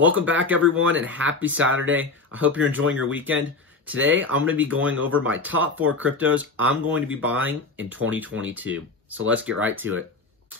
Welcome back, everyone, and happy Saturday. I hope you're enjoying your weekend. Today, I'm going to be going over my top 4 cryptos I'm going to be buying in 2022. So let's get right to it.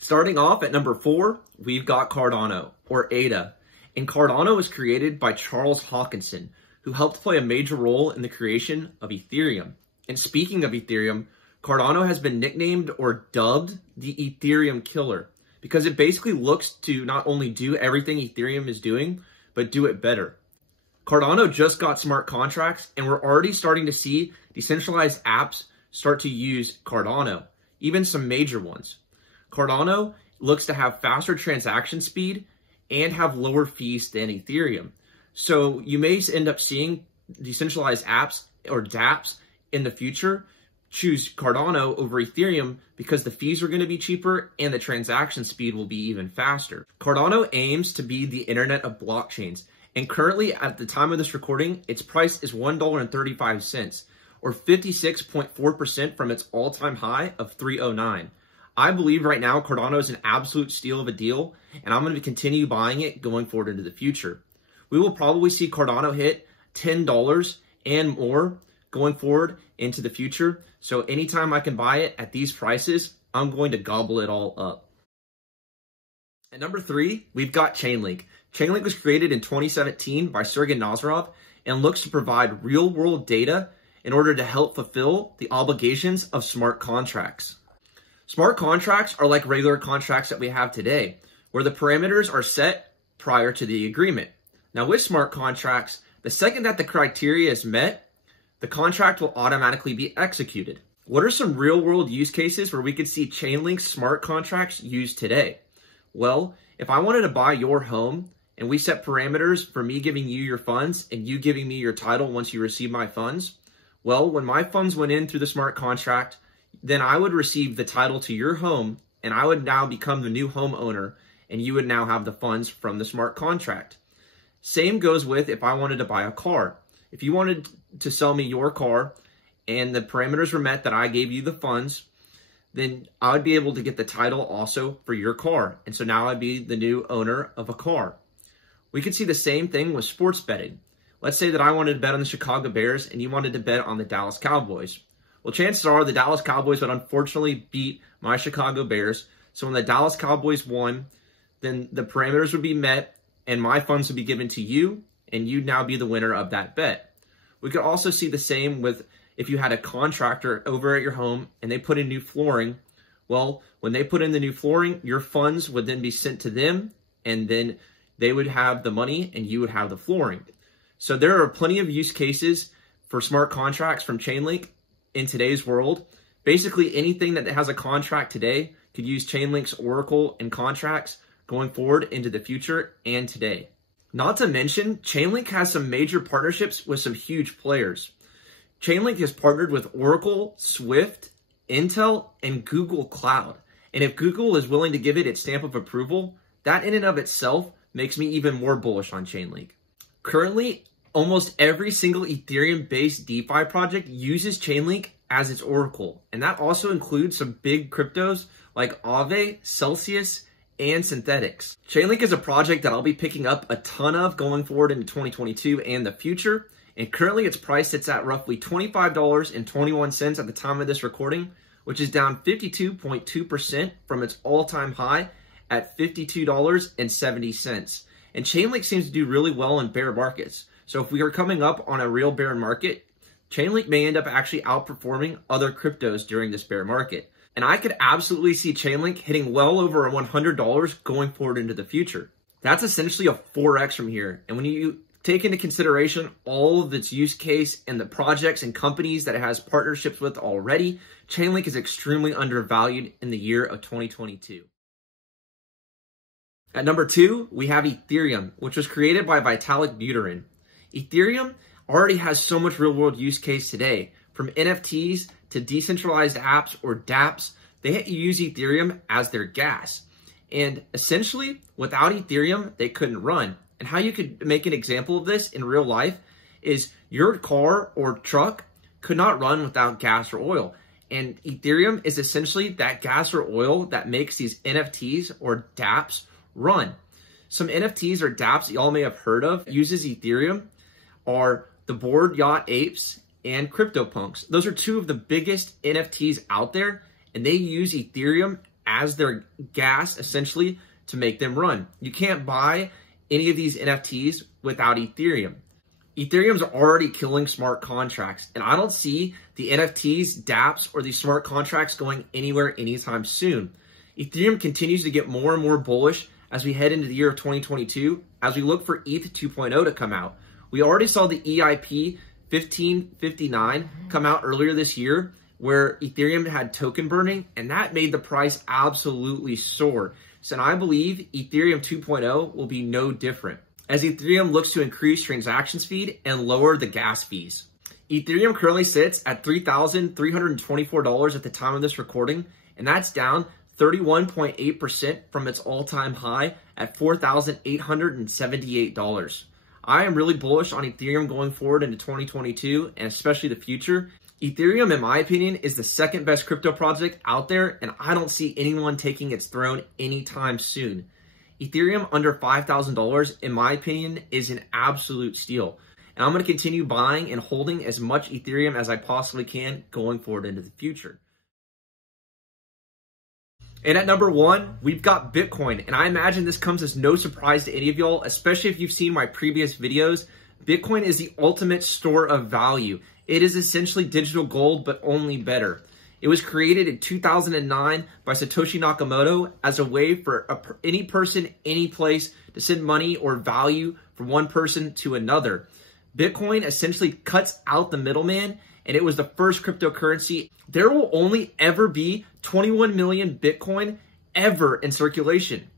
Starting off at number 4, we've got Cardano, or ADA. And Cardano was created by Charles Hoskinson, who helped play a major role in the creation of Ethereum. And speaking of Ethereum, Cardano has been nicknamed or dubbed the Ethereum killer, because it basically looks to not only do everything Ethereum is doing, but do it better. Cardano just got smart contracts, and we're already starting to see decentralized apps start to use Cardano, even some major ones. Cardano looks to have faster transaction speed and have lower fees than Ethereum. So you may end up seeing decentralized apps or dApps in the future choose Cardano over Ethereum because the fees are going to be cheaper and the transaction speed will be even faster. Cardano aims to be the internet of blockchains, and currently at the time of this recording, its price is $1.35, or 56.4% from its all-time high of $3.09. I believe right now Cardano is an absolute steal of a deal, and I'm going to continue buying it going forward into the future. We will probably see Cardano hit $10 and more going forward into the future. So anytime I can buy it at these prices, I'm going to gobble it all up. At number 3, we've got Chainlink. Chainlink was created in 2017 by Sergey Nazarov and looks to provide real-world data in order to help fulfill the obligations of smart contracts. Smart contracts are like regular contracts that we have today, where the parameters are set prior to the agreement. Now with smart contracts, the second that the criteria is met, the contract will automatically be executed. What are some real-world use cases where we could see Chainlink's smart contracts used today? Well, if I wanted to buy your home and we set parameters for me giving you your funds and you giving me your title once you receive my funds, well, when my funds went in through the smart contract, then I would receive the title to your home and I would now become the new homeowner and you would now have the funds from the smart contract. Same goes with if I wanted to buy a car. If you wanted to sell me your car and the parameters were met that I gave you the funds, then I would be able to get the title also for your car. And so now I'd be the new owner of a car. We could see the same thing with sports betting. Let's say that I wanted to bet on the Chicago Bears and you wanted to bet on the Dallas Cowboys. Well, chances are the Dallas Cowboys would unfortunately beat my Chicago Bears. So when the Dallas Cowboys won, then the parameters would be met and my funds would be given to you, and you'd now be the winner of that bet. We could also see the same with if you had a contractor over at your home and they put in new flooring. Well, when they put in the new flooring, your funds would then be sent to them, and then they would have the money and you would have the flooring. So there are plenty of use cases for smart contracts from Chainlink in today's world. Basically, anything that has a contract today could use Chainlink's Oracle and contracts going forward into the future and today. Not to mention, Chainlink has some major partnerships with some huge players. Chainlink has partnered with Oracle, Swift, Intel, and Google Cloud. And if Google is willing to give it its stamp of approval, that in and of itself makes me even more bullish on Chainlink. Currently, almost every single Ethereum-based DeFi project uses Chainlink as its Oracle. And that also includes some big cryptos like Aave, Celsius, and Synthetics. Chainlink is a project that I'll be picking up a ton of going forward into 2022 and the future. And currently its price sits at roughly $25.21 at the time of this recording, which is down 52.2% from its all-time high at $52.70. And Chainlink seems to do really well in bear markets. So if we are coming up on a real bear market, Chainlink may end up actually outperforming other cryptos during this bear market. And I could absolutely see Chainlink hitting well over $100 going forward into the future. That's essentially a 4x from here. And when you take into consideration all of its use case and the projects and companies that it has partnerships with already, Chainlink is extremely undervalued in the year of 2022. At number 2, we have Ethereum, which was created by Vitalik Buterin. Ethereum already has so much real-world use case today, from NFTs to decentralized apps or dApps. They use Ethereum as their gas. And essentially, without Ethereum, they couldn't run. And how you could make an example of this in real life is your car or truck could not run without gas or oil. And Ethereum is essentially that gas or oil that makes these NFTs or dApps run. Some NFTs or dApps that y'all may have heard of uses Ethereum are the Bored Yacht Apes and CryptoPunks. Those are two of the biggest NFTs out there, and they use Ethereum as their gas essentially to make them run. You can't buy any of these NFTs without Ethereum. Ethereum's already killing smart contracts, and I don't see the NFTs, dApps, or these smart contracts going anywhere anytime soon. Ethereum continues to get more and more bullish as we head into the year of 2022, as we look for ETH 2.0 to come out. We already saw the EIP 1559 come out earlier this year, where Ethereum had token burning, and that made the price absolutely soar. So I believe Ethereum 2.0 will be no different, as Ethereum looks to increase transaction speed and lower the gas fees. Ethereum currently sits at $3,324 at the time of this recording, and that's down 31.8% from its all-time high at $4,878. I am really bullish on Ethereum going forward into 2022 and especially the future. Ethereum, in my opinion, is the second best crypto project out there, and I don't see anyone taking its throne anytime soon. Ethereum under $5,000, in my opinion, is an absolute steal. And I'm going to continue buying and holding as much Ethereum as I possibly can going forward into the future. And at number one, we've got Bitcoin. And I imagine this comes as no surprise to any of y'all, especially if you've seen my previous videos. Bitcoin is the ultimate store of value. It is essentially digital gold, but only better. It was created in 2009 by Satoshi Nakamoto as a way for any person, any place to send money or value from one person to another. Bitcoin essentially cuts out the middleman, and it was the first cryptocurrency. There will only ever be 21 million Bitcoin ever in circulation.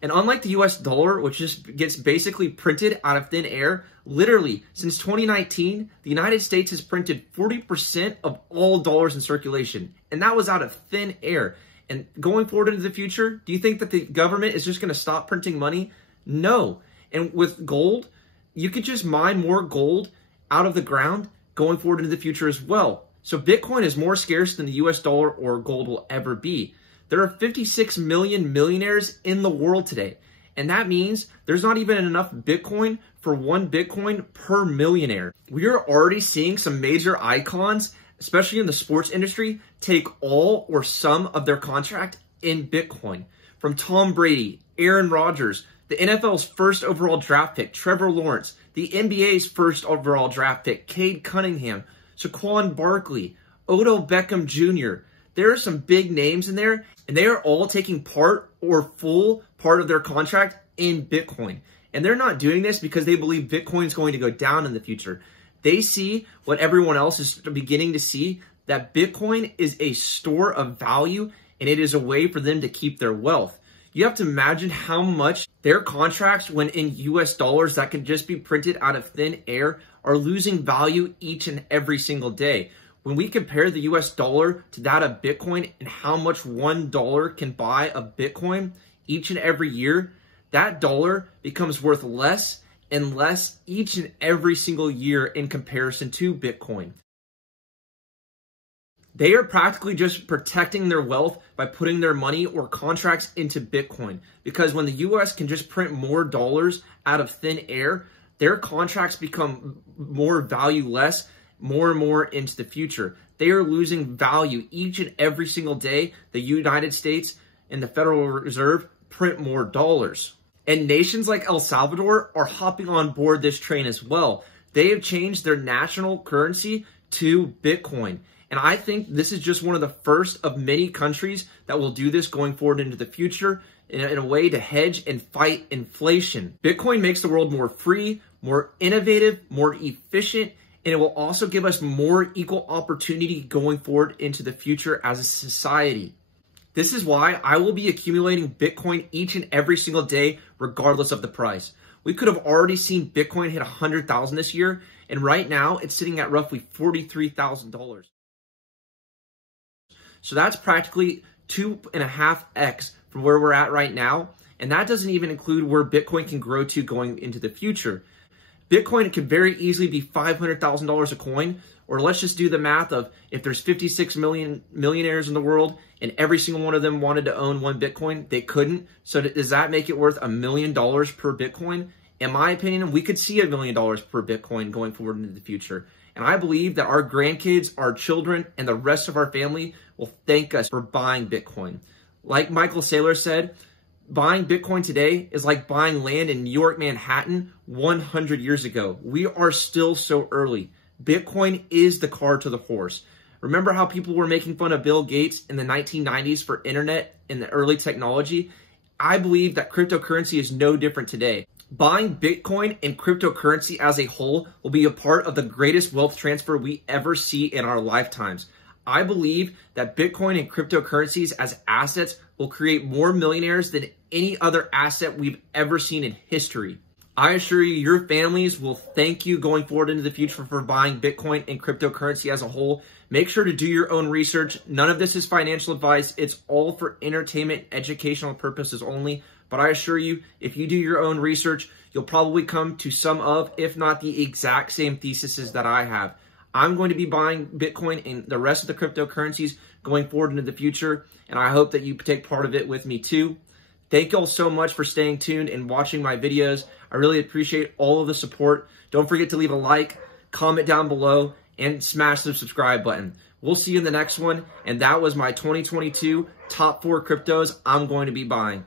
And unlike the US dollar, which just gets basically printed out of thin air, literally since 2019, the United States has printed 40% of all dollars in circulation. And that was out of thin air. And going forward into the future, do you think that the government is just going to stop printing money? No. And with gold, you could just mine more gold out of the ground going forward into the future as well. So Bitcoin is more scarce than the US dollar or gold will ever be. There are 56 million millionaires in the world today. And that means there's not even enough Bitcoin for one Bitcoin per millionaire. We are already seeing some major icons, especially in the sports industry, take all or some of their contract in Bitcoin. From Tom Brady, Aaron Rodgers, the NFL's first overall draft pick, Trevor Lawrence, the NBA's first overall draft pick, Cade Cunningham, Saquon Barkley, Odell Beckham Jr. There are some big names in there, and they are all taking part or full part of their contract in Bitcoin. And they're not doing this because they believe Bitcoin is going to go down in the future. They see what everyone else is beginning to see, that Bitcoin is a store of value, and it is a way for them to keep their wealth. You have to imagine how much their contracts, when in US dollars that can just be printed out of thin air, are losing value each and every single day. When we compare the US dollar to that of Bitcoin and how much $1 can buy a Bitcoin each and every year, that dollar becomes worth less and less each and every single year in comparison to Bitcoin. They are practically just protecting their wealth by putting their money or contracts into Bitcoin. Because when the US can just print more dollars out of thin air, their contracts become more valueless more and more into the future. They are losing value each and every single day. The United States and the Federal Reserve print more dollars. And nations like El Salvador are hopping on board this train as well. They have changed their national currency to Bitcoin. And I think this is just one of the first of many countries that will do this going forward into the future in a way to hedge and fight inflation. Bitcoin makes the world more free, more innovative, more efficient, and it will also give us more equal opportunity going forward into the future as a society. This is why I will be accumulating Bitcoin each and every single day, regardless of the price. We could have already seen Bitcoin hit 100,000 this year, and right now it's sitting at roughly $43,000. So that's practically 2.5x from where we're at right now. And that doesn't even include where Bitcoin can grow to going into the future. Bitcoin could very easily be $500,000 a coin, Or let's just do the math of if there's 56 million millionaires in the world and every single one of them wanted to own one Bitcoin, they couldn't. So does that make it worth $1 million per Bitcoin? In my opinion, we could see $1 million per Bitcoin going forward into the future. And I believe that our grandkids, our children, and the rest of our family will thank us for buying Bitcoin. Like Michael Saylor said, buying Bitcoin today is like buying land in New York, Manhattan 100 years ago. We are still so early. Bitcoin is the car to the horse. Remember how people were making fun of Bill Gates in the 1990s for internet and the early technology? I believe that cryptocurrency is no different today. Buying Bitcoin and cryptocurrency as a whole will be a part of the greatest wealth transfer we ever see in our lifetimes. I believe that Bitcoin and cryptocurrencies as assets will create more millionaires than any other asset we've ever seen in history. I assure you, your families will thank you going forward into the future for buying Bitcoin and cryptocurrency as a whole. Make sure to do your own research. None of this is financial advice. It's all for entertainment, educational purposes only. But I assure you, if you do your own research, you'll probably come to some of, if not the exact same theses that I have. I'm going to be buying Bitcoin and the rest of the cryptocurrencies going forward into the future, and I hope that you take part of it with me too. Thank you all so much for staying tuned and watching my videos. I really appreciate all of the support. Don't forget to leave a like, comment down below, and smash the subscribe button. We'll see you in the next one, and that was my 2022 top 4 cryptos I'm going to be buying.